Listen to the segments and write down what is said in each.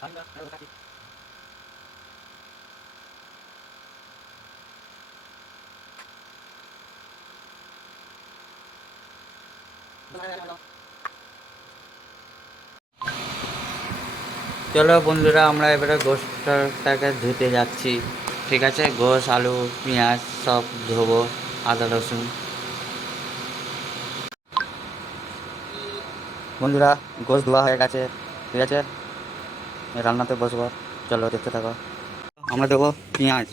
চলো বন্ধুরা, আমরা এবারে গোশটাকে ধুতে যাচ্ছি। ঠিক আছে, গোশ, আলু, পেঁয়াজ সব ধোবো, আদা রসুন। বন্ধুরা, গোশ ধোয়া হয়ে গেছে। ঠিক আছে, রান্নাতে বসবো। চলো দেখতে থাকো। আমরা দেবো পেঁয়াজ।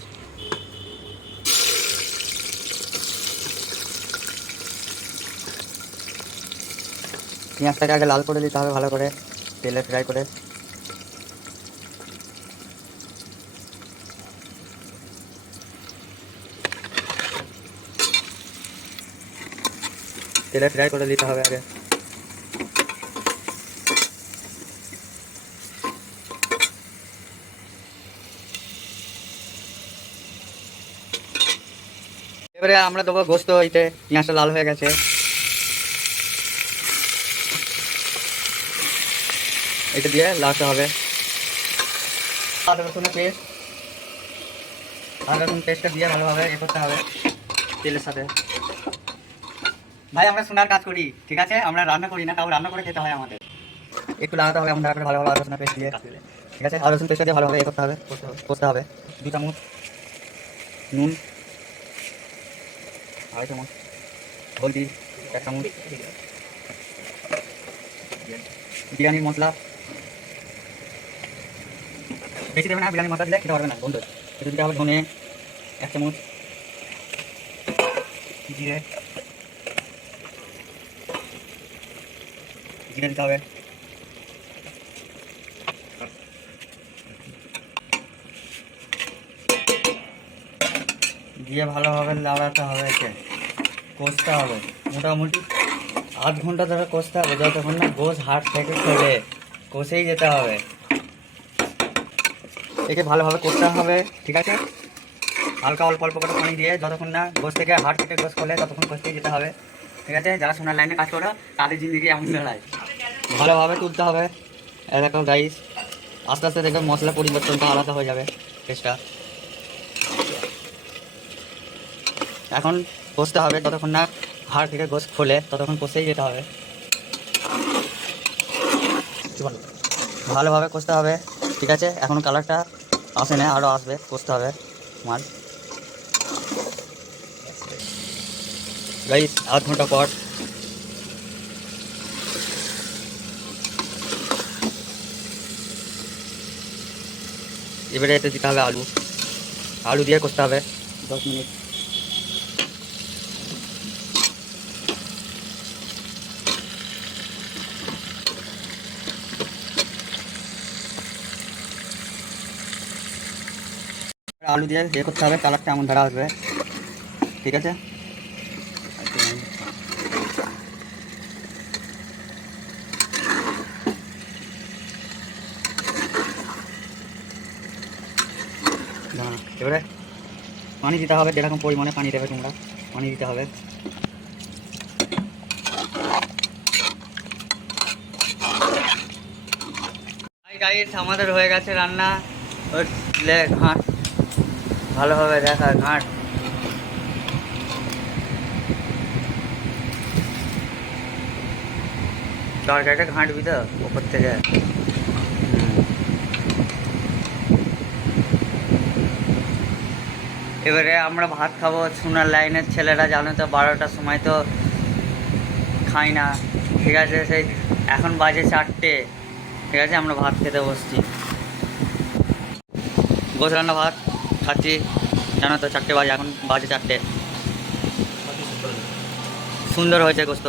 পেঁয়াজটাকে আগে লাল করে দিতে হবে ভালো করে, তেলে ফ্রাই করে। তেলে ফ্রাই করে দিতে হবে আগে। এবারে আমরা দেবো গোস্ত। এইতে পেঁয়াজটা লাল হয়ে গেছে, এটা দিয়ে লাড়তে হবে। আদা রসুনের পেস্ট, আদা রসুন পেস্টটা দিয়ে ভালোভাবে করতে হবে তেলের সাথে। ভাই, আমরা সোনার কাজ করি, ঠিক আছে? আমরা রান্না করি না, তাও রান্না করে খেতে হয় আমাদের। একটু লাগাতে হবে, আমরা ভালোভাবে আদা রসুনের পেস্ট দিয়ে। ঠিক আছে, আদা রসুন পেস্টটা দিয়ে ভালোভাবে করতে হবে, কষতে হবে। 2 চামচ নুন, 2.5 চামচ হলদি, 1 চামচ বিরিয়ানির মশলা। বেশি দেবে না, বিরিয়ানি মশলা দিলে খেতে পারবে না বন্ধু। এটা দিতে হবে ধনে 1 চামচ, জিরে জিরে দিতে হবে, দিয়ে ভালোভাবে লাড়াতে হবে, একে কষতে হবে। মোটামুটি আধ ঘন্টা ধরে কষতে হবে, যতক্ষণ না গোশ হাড় থেকে খোলে, কষেই যেতে হবে। একে ভালোভাবে কষতে হবে, ঠিক আছে? হালকা অল্প অল্প করে পানি দিয়ে, যতক্ষণ না গোশ থেকে হাড় থেকে গোশ খোলে ততক্ষণ কষতেই যেতে হবে। ঠিক আছে, যারা সোনার লাইনে কাজ করো তাদের জিন্দিগি এমন দাঁড়ায়। ভালোভাবে তুলতে হবে। এরকম গাইস, আস্তে আস্তে দেখবে মশলা পরিবর্তনটা আলাদা হয়ে যাবে, টেস্টটা। এখন কষতে হবে ততক্ষণ না হাড় থেকে গোশ খোলে, ততক্ষণ কষতেই যেতে হবে। ভালোভাবে কষতে হবে, ঠিক আছে? এখন কালারটা আসে না, আরও আসবে, কষতে হবে মাছ। গাইস, আধ ঘন্টা পর এবারে এতে দিতে হবে আলু। আলু দিয়ে কষতে হবে 10 মিনিট। আলু দিয়ে করতে হবে, কালারটা এমন ধরা আসবে, ঠিক আছে? এবারে পানি দিতে হবে, যেরকম পরিমাণে পানি দেবে তোমরা পানি দিতে হবে। গাইস, আমাদের হয়ে গেছে রান্না। ঘাট ভালোভাবে দেখা, ঘাট তরকারিটা ঘাঁটবি তো ওপর থেকে। এবারে আমরা ভাত খাবো। সোনার লাইনের ছেলেরা জানো তো 12টার সময় তো খাই না, ঠিক আছে? সেই এখন বাজে 4টে, ঠিক আছে? আমরা ভাত খেতে বসছি, গোছ রান্না ভাত খাচ্ছি। জানো তো 4টে বাজে, এখন বাজে 4টে। সুন্দর হয়েছে গোস্ত।